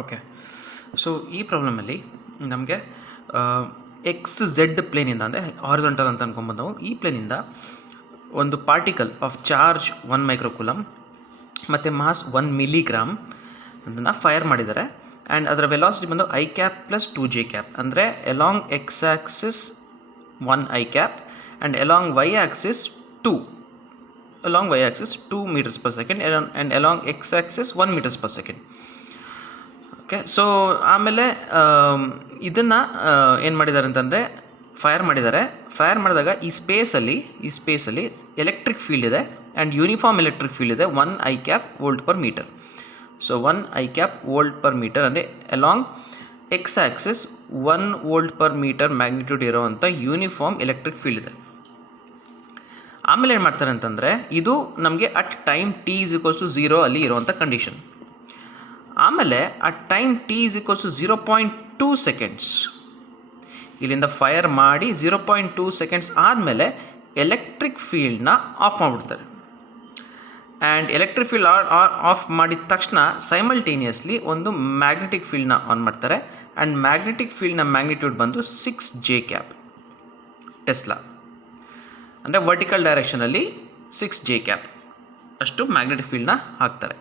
Okay. So ಈ ಪ್ರಾಬ್ಲಮಲ್ಲಿ ನಮಗೆ X z ಪ್ಲೇನಿಂದ, ಅಂದರೆ ಹಾರಿಜಾಂಟಲ್ ಅಂತ ಅನ್ಕೊಂಬೋದು ನಾವು, ಈ ಪ್ಲೇನಿಂದ ಒಂದು ಪಾರ್ಟಿಕಲ್ ಆಫ್ ಚಾರ್ಜ್ 1 ಮೈಕ್ರೋಕೂಲಮ್ ಮತ್ತು ಮಾಸ್ 1 ಮಿಲಿಗ್ರಾಮ್ ಅದನ್ನು ಫೈರ್ ಮಾಡಿದ್ದಾರೆ. ಆ್ಯಂಡ್ ಅದರ ವೆಲಾಸಿಟಿ ಬಂದು i cap plus 2j cap, ಅಂದರೆ along X axis 1 i cap and along Y axis 2 meters per second and along X axis 1 meters per second. Okay. So ಆಮೇಲೆ ಇದನ್ನು ಏನು ಮಾಡಿದ್ದಾರೆ ಅಂತಂದರೆ ಫೈರ್ ಮಾಡಿದಾಗ ಈ ಸ್ಪೇಸಲ್ಲಿ ಎಲೆಕ್ಟ್ರಿಕ್ ಫೀಲ್ಡ್ ಇದೆ ಆ್ಯಂಡ್ ಯೂನಿಫಾರ್ಮ್ ಎಲೆಕ್ಟ್ರಿಕ್ ಫೀಲ್ಡ್ ಇದೆ 1 i cap volt per metre. So 1 i cap volt per metre ಅಂದರೆ along X axis 1 volt per metre magnitude ಇರೋವಂಥ ಯೂನಿಫಾರ್ಮ್ ಎಲೆಕ್ಟ್ರಿಕ್ ಫೀಲ್ಡ್ ಇದೆ. ಆಮೇಲೆ ಏನು ಮಾಡ್ತಾರೆ ಅಂತಂದರೆ ಇದು ನಮಗೆ ಅಟ್ ಟೈಮ್ t=0 ಅಲ್ಲಿ ಇರುವಂಥ ಕಂಡೀಷನ್. ಆಮೇಲೆ ಅಟ್ ಟೈಮ್ t=0.2 ಸೆಕೆಂಡ್ಸ್ ಇಲ್ಲಿಂದ ಫೈರ್ ಮಾಡಿ 0.2 ಸೆಕೆಂಡ್ಸ್ ಆದಮೇಲೆ ಎಲೆಕ್ಟ್ರಿಕ್ ಫೀಲ್ಡ್ನ ಆಫ್ ಮಾಡಿಬಿಡ್ತಾರೆ. ಆ್ಯಂಡ್ ಎಲೆಕ್ಟ್ರಿಕ್ ಫೀಲ್ಡ್ ಆಫ್ ಮಾಡಿದ ತಕ್ಷಣ ಸೈಮಲ್ಟೇನಿಯಸ್ಲಿ ಒಂದು ಮ್ಯಾಗ್ನೆಟಿಕ್ ಫೀಲ್ಡ್ನ ಆನ್ ಮಾಡ್ತಾರೆ. ಆ್ಯಂಡ್ ಮ್ಯಾಗ್ನೆಟಿಕ್ ಫೀಲ್ಡ್ನ ಮ್ಯಾಗ್ನಿಟ್ಯೂಡ್ ಬಂದು 6j ಕ್ಯಾಪ್ ಟೆಸ್ಲಾ, ಅಂದರೆ ವರ್ಟಿಕಲ್ ಡೈರೆಕ್ಷನಲ್ಲಿ 6j ಕ್ಯಾಪ್ ಅಷ್ಟು ಮ್ಯಾಗ್ನೆಟಿಕ್ ಫೀಲ್ಡ್ನ ಹಾಕ್ತಾರೆ.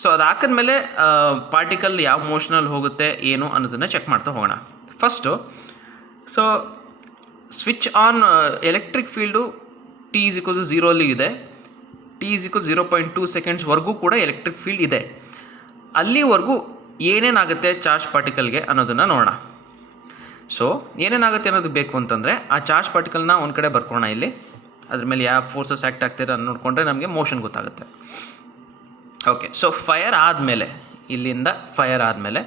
ಸೊ ಅದು ಹಾಕಿದ್ಮೇಲೆ ಪಾರ್ಟಿಕಲ್ ಯಾವ ಮೋಷನಲ್ಲಿ ಹೋಗುತ್ತೆ ಏನು ಅನ್ನೋದನ್ನು ಚೆಕ್ ಮಾಡ್ತಾ ಹೋಗೋಣ. First so switch on electric field t=0 ಅಲ್ಲಿ ಇದೆ. t=0.2 ಸೆಕೆಂಡ್ಸ್ವರೆಗೂ ಕೂಡ ಎಲೆಕ್ಟ್ರಿಕ್ ಫೀಲ್ಡ್ ಇದೆ. ಅಲ್ಲಿವರೆಗೂ ಏನೇನಾಗುತ್ತೆ ಚಾರ್ಜ್ ಪಾರ್ಟಿಕಲ್ಗೆ ಅನ್ನೋದನ್ನು ನೋಡೋಣ. ಸೊ ಏನೇನಾಗುತ್ತೆ ಅನ್ನೋದು ಬೇಕು ಅಂತಂದರೆ ಆ ಚಾರ್ಜ್ ಪಾರ್ಟಿಕಲ್ನ ಒಂದು ಕಡೆ ಬರ್ಕೋಣ. ಇಲ್ಲಿ ಅದ್ರ ಮೇಲೆ ಯಾವ ಫೋರ್ಸಸ್ ಆ್ಯಕ್ಟ್ ಆಗ್ತಿದೆ ಅನ್ನೋ ನೋಡಿಕೊಂಡ್ರೆ ನಮಗೆ ಮೋಷನ್ ಗೊತ್ತಾಗುತ್ತೆ. ಓಕೆ. ಸೊ ಫೈರ್ ಆದಮೇಲೆ ಇಲ್ಲಿಂದ ಫೈರ್ ಆದಮೇಲೆ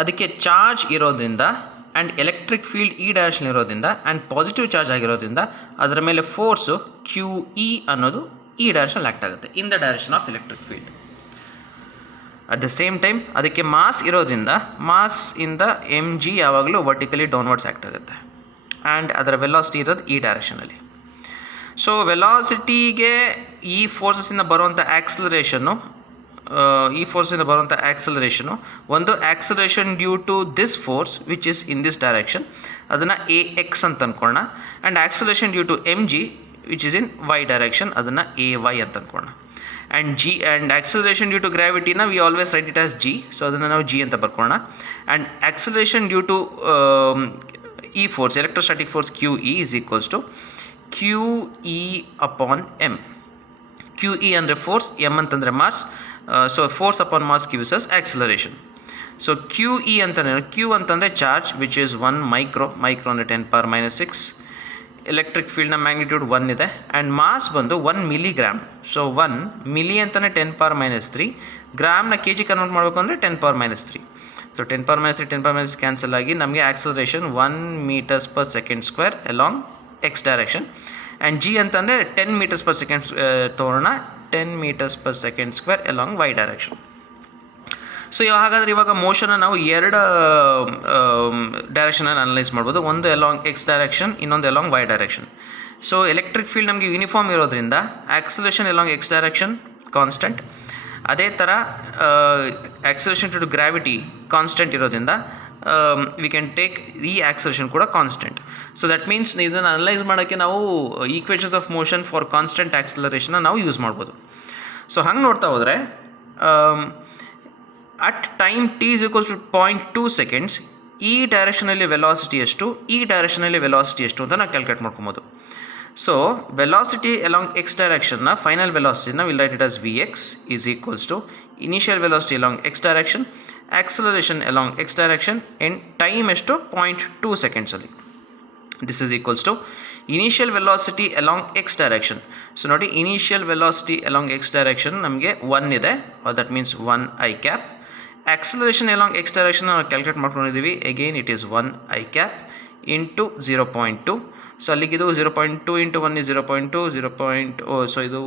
ಅದಕ್ಕೆ ಚಾರ್ಜ್ ಇರೋದ್ರಿಂದ ಆ್ಯಂಡ್ ಎಲೆಕ್ಟ್ರಿಕ್ ಫೀಲ್ಡ್ ಈ ಡೈರೆಕ್ಷನ್ ಇರೋದ್ರಿಂದ ಆ್ಯಂಡ್ ಪಾಸಿಟಿವ್ ಚಾರ್ಜ್ ಆಗಿರೋದ್ರಿಂದ ಅದರ ಮೇಲೆ ಫೋರ್ಸು QE ಅನ್ನೋದು ಈ ಡೈರೆಕ್ಷನ್ ಆ್ಯಕ್ಟ್ ಆಗುತ್ತೆ, in the direction of electric field. At the same time ಅದಕ್ಕೆ ಮಾಸ್ ಇರೋದ್ರಿಂದ ಮಾಸಿಂದ mg ಯಾವಾಗಲೂ ವರ್ಟಿಕಲಿ ಡೌನ್ವರ್ಡ್ಸ್ ಆ್ಯಕ್ಟ್ ಆಗುತ್ತೆ. ಆ್ಯಂಡ್ ಅದರ ವೆಲಾಸಿಟಿ ಇರೋದು ಈ ಡೈರೆಕ್ಷನಲ್ಲಿ. ಸೊ ವೆಲಾಸಿಟಿಗೆ ಈ ಫೋರ್ಸಸ್ಸಿಂದ ಬರುವಂಥ ಆ್ಯಕ್ಸಲರೇಷನ್ನು ಒಂದು acceleration due to this force which is in this direction, ಅದನ್ನು AX ಅಂತ ಅಂದ್ಕೊಳ್ಳೋಣ. And acceleration due to mg which is in y direction, ಅದನ್ನು AY ಅಂತ ಅಂದ್ಕೊಳ್ಳೋಣ. ಆ್ಯಂಡ್ ಆ್ಯಕ್ಸಲರೇಷನ್ ಡ್ಯೂ ಟು ಗ್ರಾವಿಟಿನ we always write it as g, so ಅದನ್ನು ನಾವು g ಅಂತ ಬರ್ಕೊಳ್ಳೋಣ. ಆ್ಯಂಡ್ ಆ್ಯಕ್ಸಲರೇಷನ್ ಡ್ಯೂ ಟು ಈ force, electrostatic force QE is equals to QE upon m. QE ಅಂದರೆ ಫೋರ್ಸ್, m ಅಂತಂದರೆ mass. So force upon mass gives us acceleration. So QE ಅಂತಂದರೆ Q ಅಂತಂದರೆ ಚಾರ್ಜ್ ವಿಚ್ ಈಸ್ 1 ಮೈಕ್ರೋ ಅಂದರೆ 10⁻⁶. ಎಲೆಕ್ಟ್ರಿಕ್ ಫೀಲ್ಡ್ನ ಮ್ಯಾಗ್ನಿಟ್ಯೂಡ್ 1 ಇದೆ. And mass ಬಂದು 1 milligram. So 1 milli ಅಂತಲೇ 10⁻³ ಗ್ರಾಮ್ನ kg convert ಮಾಡಬೇಕು ಅಂದರೆ 10⁻³. ಸೊ 10⁻³ ಕ್ಯಾನ್ಸಲ್ ಆಗಿ ನಮಗೆ acceleration 1 meters per second square along x direction. And g ಅಂತಂದರೆ 10 meters per second ತೊಗೊಳ್ಳೋಣ, 10 meters per second square along y direction. So ಹಾಗಾದರೆ ಇವಾಗ ಮೋಷನ್ನ ನಾವು ಎರಡು ಡೈರೆಕ್ಷನಲ್ಲಿ ಅನಲೈಸ್ ಮಾಡ್ಬೋದು. ಒಂದು ಅಲಾಂಗ್ ಎಕ್ಸ್ ಡೈರೆಕ್ಷನ್, ಇನ್ನೊಂದು along Y direction. So electric field ನಮಗೆ ಯೂನಿಫಾರ್ಮ್ ಇರೋದ್ರಿಂದ acceleration along X direction constant. ಅದೇ ಥರ ಆ್ಯಕ್ಸಲೇಷನ್ ಟು ಗ್ರಾವಿಟಿ ಕಾನ್ಸ್ಟೆಂಟ್ ಇರೋದ್ರಿಂದ ವಿ ಕ್ಯಾನ್ ಟೇಕ್ ಈ ಆ್ಯಕ್ಸಲೇಷನ್ ಕೂಡ ಕಾನ್ಸ್ಟೆಂಟ್. ಸೊ ದಟ್ ಮೀನ್ಸ್ ಇದನ್ನು ಅನಲೈಸ್ ಮಾಡೋಕ್ಕೆ ನಾವು equations of motion for constant ಆ್ಯಕ್ಸಲರೇಷನ್ನ ನಾವು ಯೂಸ್ ಮಾಡ್ಬೋದು. ಸೊ ಹಂಗೆ ನೋಡ್ತಾ ಹೋದರೆ ಅಟ್ ಟೈಮ್ t=0.2 ಸೆಕೆಂಡ್ಸ್ ಈ ಡೈರೆಕ್ಷನಲ್ಲಿ ವೆಲಾಸಿಟಿ ಎಷ್ಟು, ಈ ಡೈರೆಕ್ಷನಲ್ಲಿ ವೆಲಾಸಿಟಿ ಎಷ್ಟು ಅಂತ ನಾವು ಕ್ಯಾಲ್ಕುಲೇಟ್ ಮಾಡ್ಕೊಬೋದು. ಸೊ ವೆಲಾಸಿಟಿ ಅಲಾಂಗ್ ಎಕ್ಸ್ ಡೈರೆಕ್ಷನ್ನ ಫೈನಲ್ ವೆಲಾಸಿಟಿನ will write it as Vx is equals to initial velocity along X direction, acceleration along X direction, and time ಎಷ್ಟು 0.2 ಸೆಕೆಂಡ್ಸಲ್ಲಿ. This is equals to initial velocity along X direction. So ನೋಡಿ, initial velocity along X direction ನಮಗೆ 1 ಇದೆ, that means 1 i cap. Acceleration along X direction ನಾವು calculate ಮಾಡ್ಕೊಂಡಿದ್ದೀವಿ. Again it is 1 i cap into 0.2. So ಅಲ್ಲಿಗಿದು 0.2 into 1 is 0.2 so ಇದು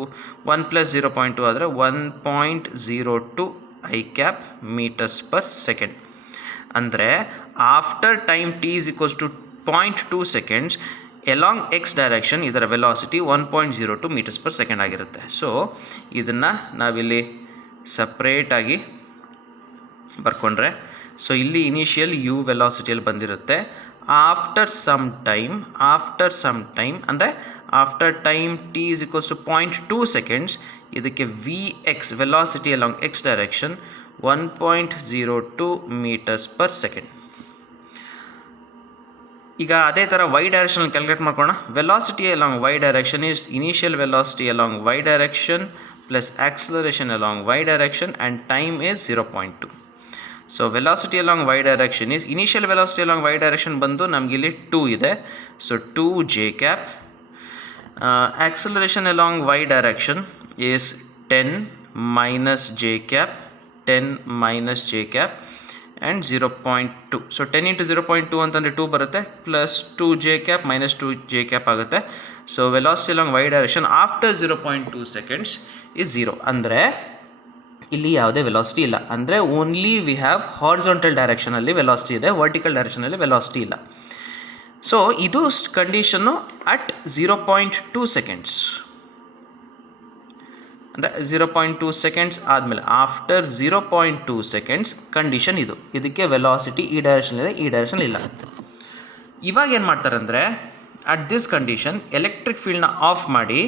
1 + 0.2 ಆದರೆ 1.02 i cap metres per second. ಅಂದರೆ after time t=0.2 seconds along X direction ಇದರ velocity 1.02 meters per second ಆಗಿರುತ್ತೆ. So ಇದನ್ನು ನಾವಿಲ್ಲಿ ಸಪ್ರೇಟಾಗಿ ಬರ್ಕೊಂಡ್ರೆ, ಸೊ ಇಲ್ಲಿ ಇನಿಷಿಯಲ್ ಯು ವೆಲಾಸಿಟಿಯಲ್ಲಿ ಬಂದಿರುತ್ತೆ. ಆಫ್ಟರ್ ಸಮ್ ಟೈಮ್ ಅಂದರೆ after time t is equals to 0.2 seconds, ಇದಕ್ಕೆ V X velocity along X direction 1.02 meters per second. ಈಗ ಅದೇ ಥರ ವೈ ಡೈರೆಕ್ಷನಲ್ಲಿ ಕ್ಯಾಲ್ಕುಲೇಟ್ ಮಾಡ್ಕೊಳ್ಳೋಣ. Velocity along Y direction is initial velocity along Y direction plus acceleration along Y direction and time is 0.2. So velocity along Y direction is initial velocity along Y direction ಬಂದು ನಮಗಿಲ್ಲಿ 2 ಇದೆ, so 2 J cap. Acceleration along Y direction is 10 minus j cap, 10 minus j cap and 0.2. So 10 into 0.2 ಅಂತಂದರೆ 2 ಬರುತ್ತೆ, plus 2 J cap minus 2 J cap ಆಗುತ್ತೆ. So velocity along Y direction after 0.2 seconds is 0. ಅಂದರೆ ಇಲ್ಲಿ ಯಾವುದೇ velocity ಇಲ್ಲ, ಅಂದರೆ only we have horizontal ಡೈರೆಕ್ಷನಲ್ಲಿ velocity ಇದೆ, ವರ್ಟಿಕಲ್ ಡೈರೆಕ್ಷನಲ್ಲಿ ವೆಲಾಸಿಟಿ ಇಲ್ಲ. ಸೊ ಇದು ಕಂಡೀಷನ್ನು ಅಟ್ 0.2 seconds, ಅಂದರೆ 0.2 seconds ಆದಮೇಲೆ ಆಫ್ಟರ್ 0.2 seconds ಕಂಡೀಷನ್ ಇದು. ಇದಕ್ಕೆ ವೆಲಾಸಿಟಿ ಈ ಡೈರೆಕ್ಷನ್ ಇದೆ, ಈ ಡೈರೆಕ್ಷನ್ ಇಲ್ಲ. ಇವಾಗ ಏನು ಮಾಡ್ತಾರೆ ಅಂದರೆ ಅಟ್ ದಿಸ್ ಕಂಡೀಷನ್ ಎಲೆಕ್ಟ್ರಿಕ್ ಫೀಲ್ಡ್ನ ಆಫ್ ಮಾಡಿ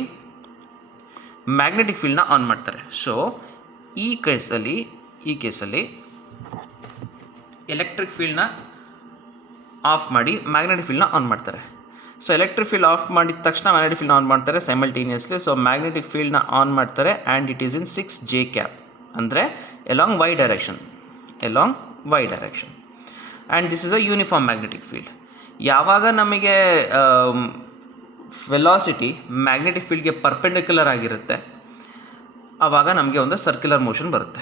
ಮ್ಯಾಗ್ನೆಟಿಕ್ ಫೀಲ್ಡ್ನ ಆನ್ ಮಾಡ್ತಾರೆ. ಸೊ ಈ ಕೇಸಲ್ಲಿ ಎಲೆಕ್ಟ್ರಿಕ್ ಫೀಲ್ಡ್ನ ಆಫ್ ಮಾಡಿ ಮ್ಯಾಗ್ನೆಟಿಕ್ ಫೀಲ್ಡ್ನ ಆನ್ ಮಾಡ್ತಾರೆ. ಸೊ ಎಲೆಕ್ಟ್ರಿಕ್ ಫೀಲ್ಡ್ ಆಫ್ ಮಾಡಿದ ತಕ್ಷಣ ಮ್ಯಾಗ್ನೆಟಿಕ್ ಫೀಲ್ಡ್ನ ಆನ್ ಮಾಡ್ತಾರೆ ಸೈಮಲ್ಟೇನಿಯಸ್ಲಿ. ಸೊ ಮ್ಯಾಗ್ನೆಟಿಕ್ ಫೀಲ್ಡ್ನ ಆನ್ ಮಾಡ್ತಾರೆ and it is in 6 J cap, ಅಂದರೆ along Y direction and this is a uniform magnetic field. ಯಾವಾಗ ನಮಗೆ ವೆಲಾಸಿಟಿ ಮ್ಯಾಗ್ನೆಟಿಕ್ ಫೀಲ್ಡ್ಗೆ ಪರ್ಪೆಂಡಿಕ್ಯುಲರ್ ಆಗಿರುತ್ತೆ ಆವಾಗ ನಮಗೆ ಒಂದು ಸರ್ಕ್ಯುಲರ್ ಮೋಷನ್ ಬರುತ್ತೆ.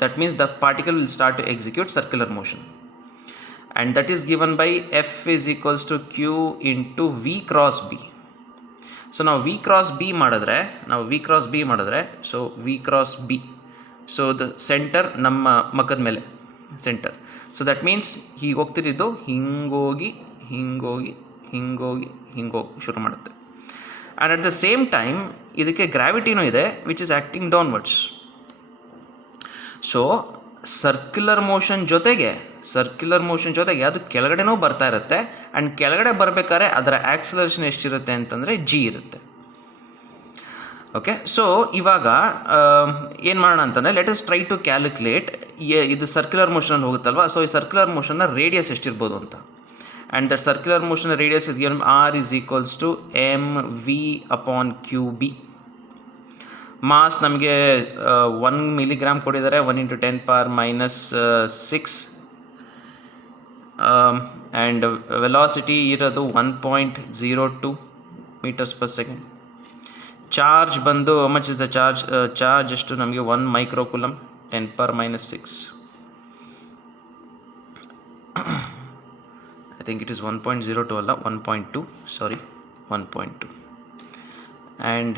That means the particle will start to execute circular motion. And that is given by F is equals to Q into V cross B. So ನಾವು V cross B ಮಾಡಿದ್ರೆ, so V cross B, so the center ನಮ್ಮ ಮಕ್ಕದ ಮೇಲೆ centre. So that means ಹೀಗೆ ಹೋಗ್ತಿದ್ದು ಹಿಂಗೋಗಿ ಶುರು ಮಾಡುತ್ತೆ. And at the same time ಇದಕ್ಕೆ ಗ್ರಾವಿಟಿನೂ ಇದೆ which is acting downwards. So circular motion ಜೊತೆಗೆ ಅದು ಕೆಳಗಡೆನೂ ಬರ್ತಾ ಇರುತ್ತೆ. ಆ್ಯಂಡ್ ಕೆಳಗಡೆ ಬರಬೇಕಾದ್ರೆ ಅದರ ಆಕ್ಸಲರೇಷನ್ ಎಷ್ಟಿರುತ್ತೆ ಅಂತಂದರೆ ಜಿ ಇರುತ್ತೆ. ಓಕೆ, ಸೊ ಇವಾಗ ಏನು ಮಾಡೋಣ ಅಂತಂದರೆ let us try to calculate ಇದು ಸರ್ಕ್ಯುಲರ್ ಮೋಷನಲ್ಲಿ ಹೋಗುತ್ತಲ್ವ. ಸೊ ಈ ಸರ್ಕ್ಯುಲರ್ ಮೋಷನ್ನ ರೇಡಿಯಸ್ ಎಷ್ಟಿರ್ಬೋದು ಅಂತ. And that circular motion radius is given r is equals to mv/qb. Mass ನಮಗೆ 1 milligram ಕೊಟ್ಟಿದ್ದಾರೆ, 1 × 10⁻⁻6. ಆ್ಯಂಡ್ ವೆಲಾಸಿಟಿ ಇರೋದು 1.02 meters per second. ಚಾರ್ಜ್ ಬಂದು ಮಚ್ ಇಸ್ ದ ಚಾರ್ಜ್ ಎಷ್ಟು ನಮಗೆ 1 microcoulomb, 10⁻⁻6. I think it is 1.02 ಅಲ್ಲ 1.2, ಸಾರಿ 1.2. ಆ್ಯಂಡ್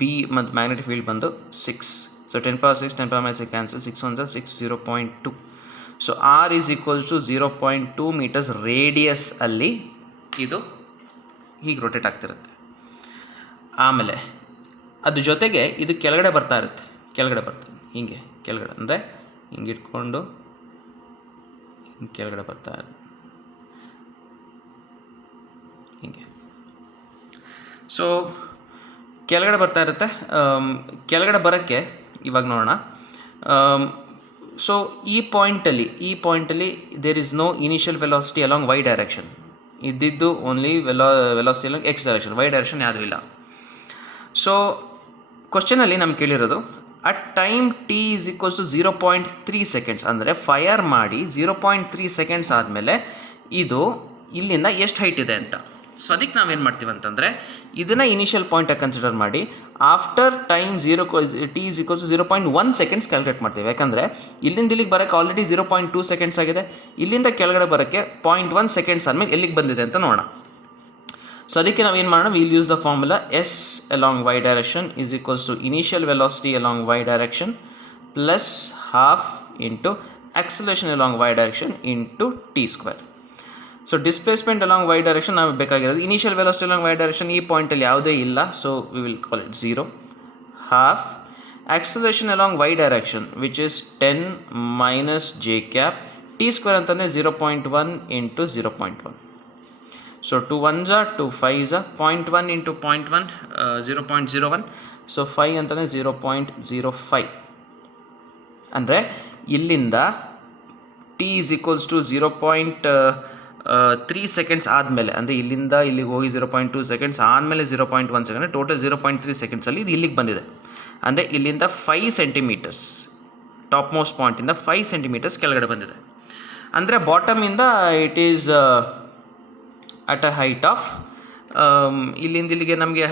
ಬಿ ಮತ್ತು magnetic field ಬಂದು 6. So 10⁻6 10⁻6 cancel, 6 1 6 0.2. So r is equals to 0.2 meters radius ಅಲ್ಲಿ ಇದು ಹೀಗೆ ರೊಟೇಟ್ ಆಗ್ತಿರುತ್ತೆ. ಆಮೇಲೆ ಅದ್ರ ಜೊತೆಗೆ ಇದು ಕೆಳಗಡೆ ಬರ್ತಾ ಇರುತ್ತೆ, ಹಿಂಗೆ ಕೆಳಗಡೆ ಅಂದರೆ ಹಿಂಗೆ ಇಟ್ಕೊಂಡು ಕೆಳಗಡೆ ಬರ್ತಾ ಇರುತ್ತೆ ಹಿಂಗೆ. ಸೊ ಕೆಳಗಡೆ ಬರ್ತಾ ಇರುತ್ತೆ. ಕೆಳಗಡೆ ಬರೋಕ್ಕೆ ಇವಾಗ ನೋಡೋಣ. ಸೊ ಈ ಪಾಯಿಂಟಲ್ಲಿ there is no initial velocity along Y direction. ಇದ್ದಿದ್ದು only velocity along X direction, y direction ಯಾವುದೂ ಇಲ್ಲ. ಸೊ ಕ್ವಶನಲ್ಲಿ ನಮ್ಗೆ ಕೇಳಿರೋದು at time t is equals to 0.3 seconds, ಅಂದರೆ ಫೈರ್ ಮಾಡಿ 0.3 seconds ಆದಮೇಲೆ ಇದು ಇಲ್ಲಿಂದ ಎಷ್ಟು ಹೈಟ್ ಇದೆ ಅಂತ. ಸೊ ಅದಕ್ಕೆ ನಾವೇನು ಮಾಡ್ತೀವಿ ಅಂತಂದರೆ ಇದನ್ನು ಇನಿಷಿಯಲ್ ಪಾಯಿಂಟಾಗಿ ಕನ್ಸಿಡರ್ ಮಾಡಿ after time t is equals to 0.1 seconds calculate ಮಾಡ್ತೀವಿ. ಯಾಕಂದರೆ ಇಲ್ಲಿಂದ ಇಲ್ಲಿಗೆ ಬರೋಕ್ಕೆ ಆಲ್ರೆಡಿ 0.2 seconds ಆಗಿದೆ, ಇಲ್ಲಿಂದ ಕೆಳಗಡೆ ಬರೋಕ್ಕೆ 0.1 seconds ಆದಮೇಲೆ ಎಲ್ಲಿಗೆ ಬಂದಿದೆ ಅಂತ ನೋಡೋಣ. ಸೊ ಅದಕ್ಕೆ ನಾವೇನು ಮಾಡೋಣ, will use the formula s along y direction is equals to initial velocity along y direction plus half into acceleration along y direction into t square. So displacement along Y direction ನಮಗೆ ಬೇಕಾಗಿರೋದು. Initial velocity along Y direction ಈ ಪಾಯಿಂಟಲ್ಲಿ ಯಾವುದೇ ಇಲ್ಲ, so we will call it 0. Half acceleration along y direction which is 10 minus j cap t square ಅಂತಂದರೆ 0.1 into 0.1. So 2 1s are 2 5s are 0.1 into 0.1 0.01. So 5 ಅಂತಂದರೆ 0.05. ಅಂದರೆ ಇಲ್ಲಿಂದ t is equals to 0.3 seconds ಆದಮೇಲೆ, ಅಂದರೆ ಇಲ್ಲಿಂದ ಇಲ್ಲಿಗೆ ಹೋಗಿ 0.2 ಸೆಕೆಂಡ್ಸ್ ಆದಮೇಲೆ 0.1 ಸೆಕೆಂಡ್, ಟೋಟಲ್ 0.3 ಸೆಕೆಂಡ್ಸಲ್ಲಿ ಇದು ಇಲ್ಲಿಗೆ ಬಂದಿದೆ. ಅಂದರೆ ಇಲ್ಲಿಂದ 5 ಸೆಂಟಿಮೀಟರ್ಸ್ ಟಾಪ್ ಮೋಸ್ಟ್ ಪಾಯಿಂಟಿಂದ 5 ಸೆಂಟಿಮೀಟರ್ಸ್ ಕೆಳಗಡೆ ಬಂದಿದೆ. ಅಂದರೆ ಬಾಟಮಿಂದ it is at a height of ಇಲ್ಲಿಂದ ಇಲ್ಲಿಗೆ ನಮಗೆ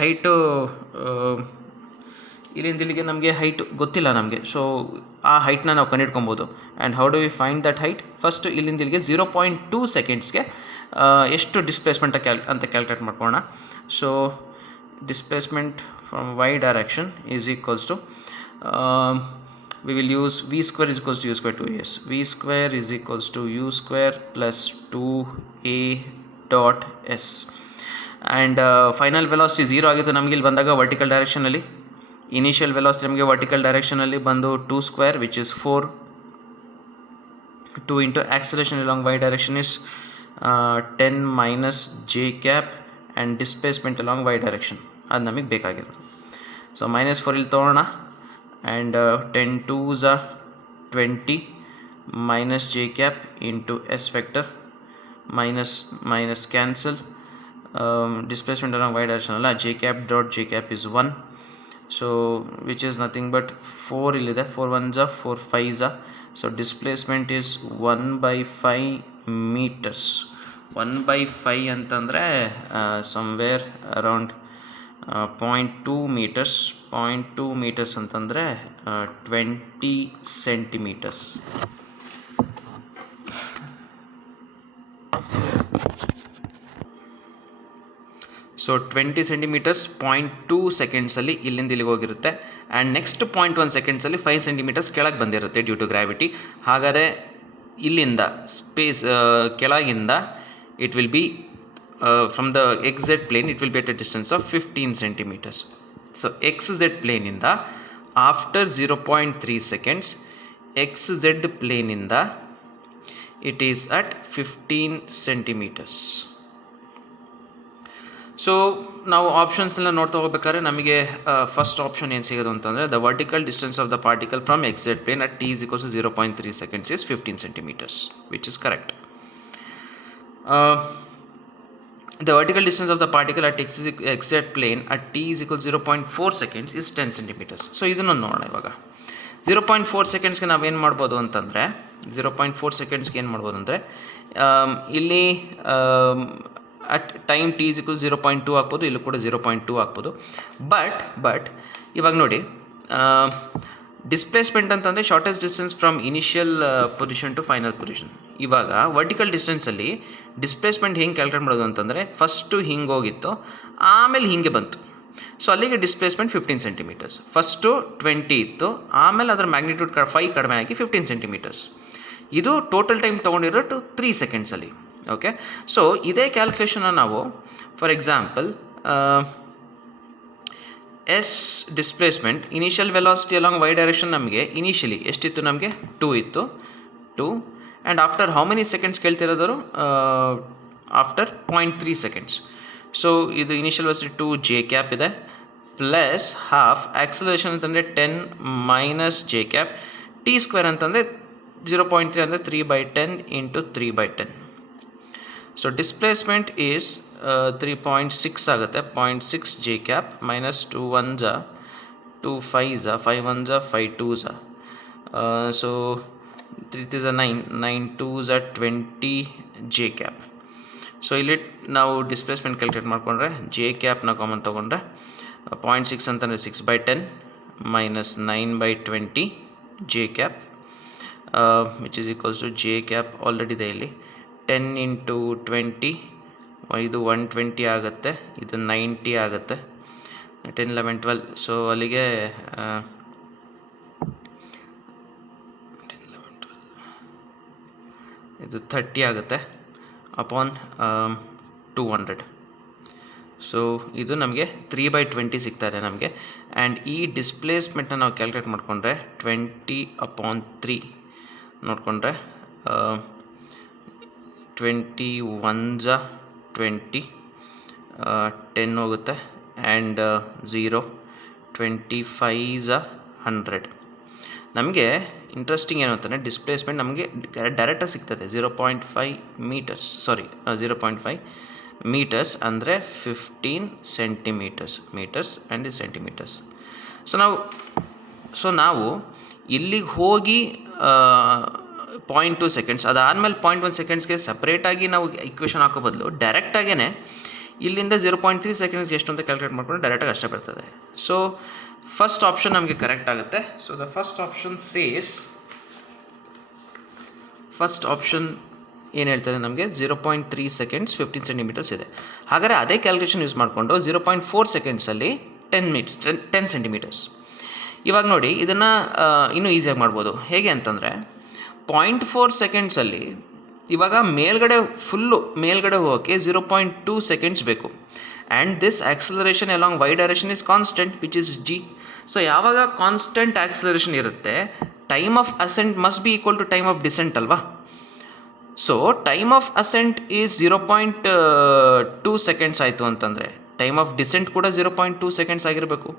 ಹೈಟ್ ಗೊತ್ತಿಲ್ಲ ನಮಗೆ. ಸೊ ಆ ಹೈಟ್ನ ನಾವು ಕಂಡುಹಿಡ್ಕೊಬೋದು. And how do we find that height? First ಇಲ್ಲಿಂದ ಇಲ್ಲಿಗೆ 0.2 ಸೆಕೆಂಡ್ಸ್ಗೆ ಎಷ್ಟು ಡಿಸ್ಪ್ಲೇಸ್ಮೆಂಟ್ ಅಂತ ಕ್ಯಾಲ್ಕುಲೇಟ್ ಮಾಡ್ಕೊಳ್ಳೋಣ. So displacement from y direction is equals to we will use v square is equals to u square 2as. V square is equals to u square plus 2a dot s. And final velocity 0 ಆಗಿತ್ತು ನಮಗೆ ಇಲ್ಲಿ ಬಂದಾಗ vertical ಡೈರೆಕ್ಷನಲ್ಲಿ. Initial velocity ನಮಗೆ vertical ಡೈರೆಕ್ಷನಲ್ಲಿ ಬಂದು 2 square which is 4. 2 into acceleration along y direction is 10 minus j cap and displacement along y direction ಅದು ನಮಗೆ ಬೇಕಾಗಿರೋದು. So -4 ಇಲ್ಲಿ ತೊಗೊಳ್ಳೋಣ. And 10 2s are 20 minus j cap into s vector minus cancel. Displacement along y direction ಅಲ್ಲ, j cap dot j cap is 1. So which is nothing but 4 ಇಲ್ಲಿದೆ. 4 1s are 4 5s are. So displacement is 1/5 meters. 1/5 ಅಂತಂದರೆ somewhere around 0.2 meters. 0.2 meters ಅಂತಂದರೆ 20 centimeters. So 20 centimetres 0.2 ಸೆಕೆಂಡ್ಸಲ್ಲಿ ಇಲ್ಲಿಂದ ಇಲ್ಲಿಗೆ ಹೋಗಿರುತ್ತೆ. And next 0.1 ಸೆಕೆಂಡ್ಸಲ್ಲಿ 5 centimetres ಕೆಳಗೆ ಬಂದಿರುತ್ತೆ due to gravity. ಹಾಗಾದರೆ ಇಲ್ಲಿಂದ ಸ್ಪೇಸ್ ಕೆಳಗಿಂದ it will be from the x Z plane it will be at a distance of 15 centimetres. So x z ಪ್ಲೇನಿಂದ ಆಫ್ಟರ್ 0.3 ಸೆಕೆಂಡ್ಸ್ ಎಕ್ಸ್ ಝೆಡ್ ಪ್ಲೇನಿಂದ it is at 15 centimetres. So ನಾವು ಆಪ್ಷನ್ಸ್ನೆಲ್ಲ ನೋಡ್ತಾ ಹೋಗ್ಬೇಕಾದ್ರೆ ನಮಗೆ ಫಸ್ಟ್ ಆಪ್ಷನ್ ಏನು ಸಿಗೋದು ಅಂತಂದರೆ the vertical distance of the particle from X Z plane at t is equals to 0.3 seconds is 15 centimeters, which is correct. The vertical distance of the particle at x z plane at t is equal to 0.4 seconds is 10 centimeters. So ಇದನ್ನು ನೋಡೋಣ ಇವಾಗ. 0.4 ಸೆಕೆಂಡ್ಸ್ಗೆ ನಾವೇನು ಮಾಡ್ಬೋದು ಅಂತಂದರೆ 0.4 ಸೆಕೆಂಡ್ಸ್ಗೆ ಏನು ಮಾಡ್ಬೋದು ಅಂದರೆ ಇಲ್ಲಿ at time t is equal to 0.2 ಹಾಕ್ಬೋದು, ಇಲ್ಲೂ ಕೂಡ 0.2 ಹಾಕ್ಬೋದು. ಬಟ್ ಇವಾಗ ನೋಡಿ, ಡಿಸ್ಪ್ಲೇಸ್ಮೆಂಟ್ ಅಂತಂದರೆ shortest distance from initial position to final position. ಇವಾಗ ವರ್ಟಿಕಲ್ ಡಿಸ್ಟೆನ್ಸಲ್ಲಿ ಡಿಸ್ಪ್ಲೇಸ್ಮೆಂಟ್ ಹೆಂಗೆ ಕ್ಯಾಲ್ಕುಲೇಟ್ ಮಾಡೋದು ಅಂತಂದರೆ ಫಸ್ಟು ಹಿಂಗೆ ಹೋಗಿತ್ತು, ಆಮೇಲೆ ಹೀಗೆ ಬಂತು. ಸೊ ಅಲ್ಲಿಗೆ ಡಿಸ್ಪ್ಲೇಸ್ಮೆಂಟ್ 15 ಸೆಂಟಿಮೀಟರ್ಸ್. ಫಸ್ಟು 20 ಇತ್ತು, ಆಮೇಲೆ ಅದರ ಮ್ಯಾಗ್ನಿಟ್ಯೂಡ್ 5 ಕಡಿಮೆ ಆಗಿ 15 ಸೆಂಟಿಮೀಟರ್ಸ್. ಇದು ಟೋಟಲ್ ಟೈಮ್ ತೊಗೊಂಡಿರೋ 3 ಸೆಕೆಂಡ್ಸಲ್ಲಿ. ಓಕೆ, ಸೊ ಇದೇ ಕ್ಯಾಲ್ಕುಲೇಷನ್ನ ನಾವು for example s displacement initial velocity along Y direction ನಮಗೆ ಇನಿಷಿಯಲಿ ಎಷ್ಟಿತ್ತು? ನಮಗೆ 2 ಇತ್ತು. 2 and after how many seconds ಕೇಳ್ತಿರೋದರು? After 0.3 seconds. ಸೊ ಇದು ಇನಿಷಿಯಲ್ ವೆಲಾಸಿಟಿ 2 ಜೆ ಕ್ಯಾಪ್ ಇದೆ ಪ್ಲಸ್ ಹಾಫ್ ಆಕ್ಸಲರೇಷನ್ ಅಂತಂದರೆ 10 minus j cap. T square ಅಂತಂದರೆ 0.3 ಅಂದರೆ 3/10 ಇಂಟು 3/10. ಸೊ ಡಿಸ್ಪ್ಲೇಸ್ಮೆಂಟ್ ಈಸ್ 3.6 ಆಗುತ್ತೆ. 0.6 J cap minus 2 1s 2 5s 5 1s 5 2s. So 3 is 9 9 2s 20 J cap. So ಇಲ್ಲಿ ನಾವು displacement calculate ಮಾಡಿಕೊಂಡ್ರೆ J ಕ್ಯಾಪ್ನ common ತೊಗೊಂಡ್ರೆ 0.6 ಅಂತಂದರೆ 6/10 minus 9/20 J cap which is equals to J cap already ಇದೆ ಇಲ್ಲಿ 10 into 20. ಇದು 120 ಆಗುತ್ತೆ, ಇದು 90 ಆಗುತ್ತೆ. 10 11 12. ಸೊ ಅಲ್ಲಿಗೆ 10 11 12 ಇದು 30 ಆಗುತ್ತೆ ಅಪಾನ್ 200. ಸೊ ಇದು ನಮಗೆ 3/20 ಸಿಗ್ತಾಯಿದೆ ನಮಗೆ. ಆ್ಯಂಡ್ ಈ ಡಿಸ್ಪ್ಲೇಸ್ಮೆಂಟ್ನ ನಾವು ಕ್ಯಾಲ್ಕುಲೇಟ್ ಮಾಡಿಕೊಂಡ್ರೆ 20/3 ನೋಡಿಕೊಂಡ್ರೆ 20 1 20 10 ಹೋಗುತ್ತೆ. ಆ್ಯಂಡ್ 0 25 100. ನಮಗೆ ಇಂಟ್ರೆಸ್ಟಿಂಗ್ ಏನು ಅಂತಂದರೆ ಡಿಸ್ಪ್ಲೇಸ್ಮೆಂಟ್ ನಮಗೆ ಡೈರೆಕ್ಟಾಗಿ ಸಿಗ್ತದೆ 0.5 ಮೀಟರ್ಸ್, 0.5 ಮೀಟರ್ಸ್ ಅಂದರೆ 15 centimetres, metres and centimetres. So ನಾವು ಇಲ್ಲಿಗೆ ಹೋಗಿ 0.2 ಸೆಕೆಂಡ್ಸ್, ಅದಾದಮೇಲೆ 0.1 ಸೆಕೆಂಡ್ಸ್ಗೆ ಸಪ್ರೇಟಾಗಿ ನಾವು ಇಕ್ವೇಷನ್ ಹಾಕೋ ಬದಲು ಡೈರೆಕ್ಟಾಗೇ ಇಲ್ಲಿಂದ 0.3 ಸೆಕೆಂಡ್ಸ್ಗೆ ಎಷ್ಟು ಅಂತ ಕ್ಯಾಲ್ಕುಲೇಟ್ ಮಾಡ್ಕೊಂಡು ಡೈರೆಕ್ಟಾಗಿ ಅಷ್ಟೇ ಬರ್ತದೆ. ಸೊ ಫಸ್ಟ್ ಆಪ್ಷನ್ ನಮಗೆ ಕರೆಕ್ಟ್ ಆಗುತ್ತೆ. So the first option says, first option ಏನು ಹೇಳ್ತಾರೆ ನಮಗೆ 0.3 ಸೆಕೆಂಡ್ಸ್ 15 ಸೆಂಟಿಮೀಟರ್ಸ್ ಇದೆ. ಹಾಗಾದರೆ ಅದೇ ಕ್ಯಾಲ್ಕುಲೇಷನ್ ಯೂಸ್ ಮಾಡಿಕೊಂಡು 0.4 ಸೆಕೆಂಡ್ಸಲ್ಲಿ 10 ಸೆಂಟಿಮೀಟರ್ಸ್. ಇವಾಗ ನೋಡಿ ಇದನ್ನು ಇನ್ನೂ ಈಸಿಯಾಗಿ ಮಾಡ್ಬೋದು. ಹೇಗೆ ಅಂತಂದರೆ 0.4 ಸೆಕೆಂಡ್ಸಲ್ಲಿ ಇವಾಗ ಮೇಲ್ಗಡೆ ಹೋಗೋಕ್ಕೆ 0.2 ಸೆಕೆಂಡ್ಸ್ ಬೇಕು. And this acceleration along Y direction is constant which is g. So ಯಾವಾಗ ಕಾನ್ಸ್ಟೆಂಟ್ ಆಕ್ಸಲರೇಷನ್ ಇರುತ್ತೆ, time of ascent must be equal to time of descent ಅಲ್ವಾ. So time of ascent is 0.2 seconds ಆಯಿತು ಅಂತಂದರೆ time of descent ಕೂಡ 0.2 seconds ಆಗಿರಬೇಕು.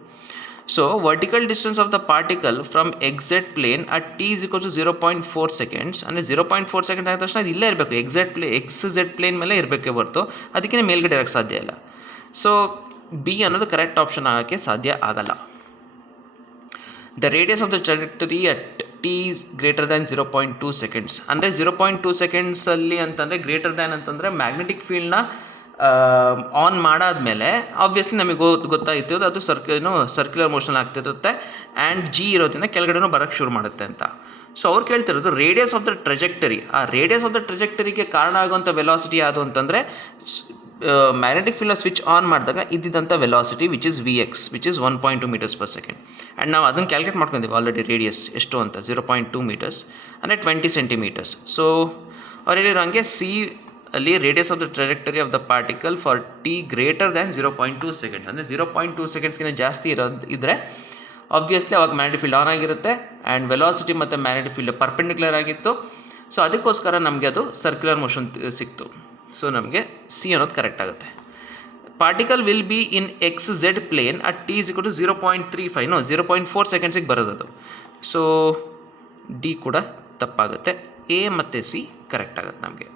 So vertical distance of the particle from x z plane at t is equal to 0.4 seconds. ಅಂದರೆ 0.4 second ಆದ ತಕ್ಷಣ ಅದು ಇಲ್ಲೇ ಇರಬೇಕು, XZ ಪ್ಲೇನ್ ಮೇಲೆ ಇರಬೇಕೇ ಹೊರತು ಅದಕ್ಕೆ ಮೇಲ್ಗಡೆ ಇರೋಕ್ಕೆ ಸಾಧ್ಯ ಇಲ್ಲ. ಸೊ ಬಿ ಅನ್ನೋದು ಕರೆಕ್ಟ್ ಆಪ್ಷನ್ ಆಗೋಕ್ಕೆ ಸಾಧ್ಯ ಆಗಲ್ಲ. The radius of the trajectory at t is greater than 0.2 seconds. ಅಂದರೆ 0.2 ಸೆಕೆಂಡ್ಸಲ್ಲಿ ಅಂತಂದರೆ ಗ್ರೇಟರ್ ದ್ಯಾನ್ ಅಂತಂದರೆ ಮ್ಯಾಗ್ನೆಟಿಕ್ ಫೀಲ್ಡ್ನ ಆನ್ ಮಾಡಾದ್ಮೇಲೆ ಆಬ್ವಿಯಸ್ಲಿ ನಮಗೆ ಗೊತ್ತಾಗ್ತಿರೋದು ಅದು ಸರ್ಕ್ಯುಲರ್ ಮೋಷನ್ ಆಗ್ತಿರುತ್ತೆ ಆ್ಯಂಡ್ ಜಿ ಇರೋದ್ರಿಂದ ಕೆಳಗಡೆನೂ ಬರೋಕ್ಕೆ ಶುರು ಮಾಡುತ್ತೆ ಅಂತ. ಸೊ ಅವ್ರು ಕೇಳ್ತಿರೋದು ರೇಡಿಯಸ್ ಆಫ್ ದ ಟ್ರಜೆಕ್ಟರಿ. ಆ ರೇಡಿಯಸ್ ಆಫ್ ದ ಟ್ರಜೆಕ್ಟರಿಗೆ ಕಾರಣ ಆಗುವಂಥ ವೆಲಾಸಿಟಿ ಯಾವುದು ಅಂತಂದರೆ ಮ್ಯಾಗ್ನೆಟಿಕ್ ಫೀಲ್ಡ್ನ ಸ್ವಿಚ್ ಆನ್ ಮಾಡಿದಾಗ ಇದ್ದಿದ್ದಂಥ velocity which is Vx, which is 1.2 metres per second. And ನಾವು ಅದನ್ನು ಕ್ಯಾಲ್ಕುಲೇಟ್ ಮಾಡ್ಕೊಂಡಿದ್ದೀವಿ ಆಲ್ರೆಡಿ, ರೇಡಿಯಸ್ ಎಷ್ಟು ಅಂತ 0.2 ಮೀಟರ್ಸ್ ಅಂದರೆ 20 ಸೆಂಟಿಮೀಟರ್ಸ್. ಸೊ ಅವ್ರು ಹೇಳಿರೋ ಹಂಗೆ ಸಿ ಅಲ್ಲಿ radius of the trajectory of the particle for t greater than 0.2 seconds. ಅಂದರೆ 0.2 ಸೆಕೆಂಡ್ಸ್ಗಿಂತ ಜಾಸ್ತಿ ಇದ್ದರೆ ಆಬ್ವಿಯಸ್ಲಿ ಅವಾಗ ಮ್ಯಾಗ್ನೆಟಿಕ್ ಫೀಲ್ಡ್ ಆನ್ ಆಗಿರುತ್ತೆ ಆ್ಯಂಡ್ ವೆಲಾಸಿಟಿ ಮತ್ತು ಮ್ಯಾಗ್ನೆಟಿಕ್ ಫೀಲ್ಡ್ ಪರ್ಪೆಂಡಿಕ್ಯುಲರ್ ಆಗಿತ್ತು. ಸೊ ಅದಕ್ಕೋಸ್ಕರ ನಮಗೆ ಅದು ಸರ್ಕ್ಯುಲರ್ ಮೋಷನ್ ಸಿಕ್ತು. ಸೊ ನಮಗೆ ಸಿ ಅನ್ನೋದು ಕರೆಕ್ಟ್ ಆಗುತ್ತೆ. Particle will be in XZ plane at t is equal to 0.35 0.4 ಸೆಕೆಂಡ್ಸಿಗೆ ಬರೋದು. ಸೊ ಡಿ ಕೂಡ ತಪ್ಪಾಗುತ್ತೆ. ಎ ಮತ್ತು ಸಿ ಕರೆಕ್ಟ್ ಆಗುತ್ತೆ ನಮಗೆ.